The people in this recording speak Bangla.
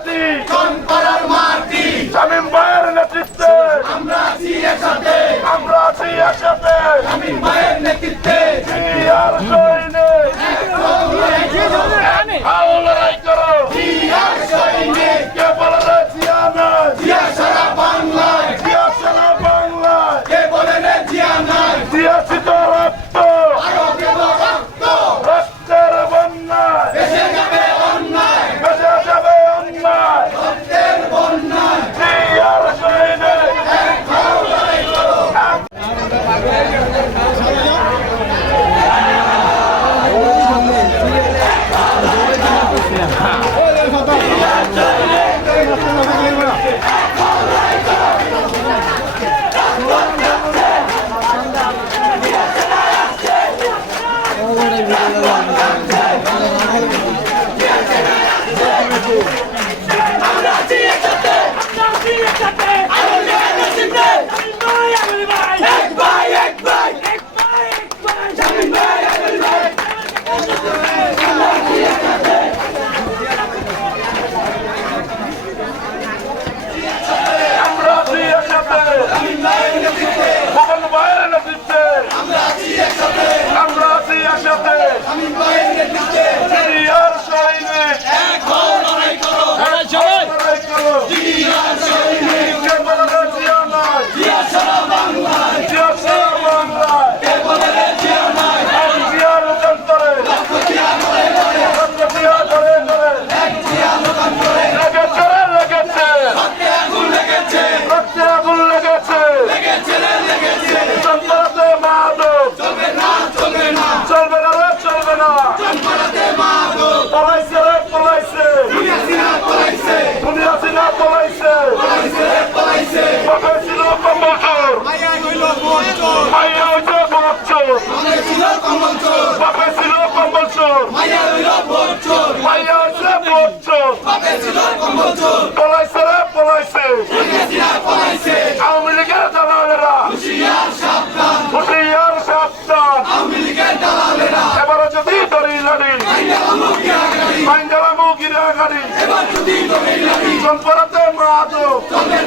মাটি চনপাড়ার মাটি শামীম ভাইয়ের নেতৃত্বে। আমরা আছি একসাথে। আমরা আছি একসাথে। শামীম ভাইয়ের আমরা আছি একসাথে আমরা আছি একসাথে আমি বাইরে নিচে Mandalamukiragari. Mandalamukiragari. Mandalamukiragari. Mandalamukiragari. Mandalamukiragari.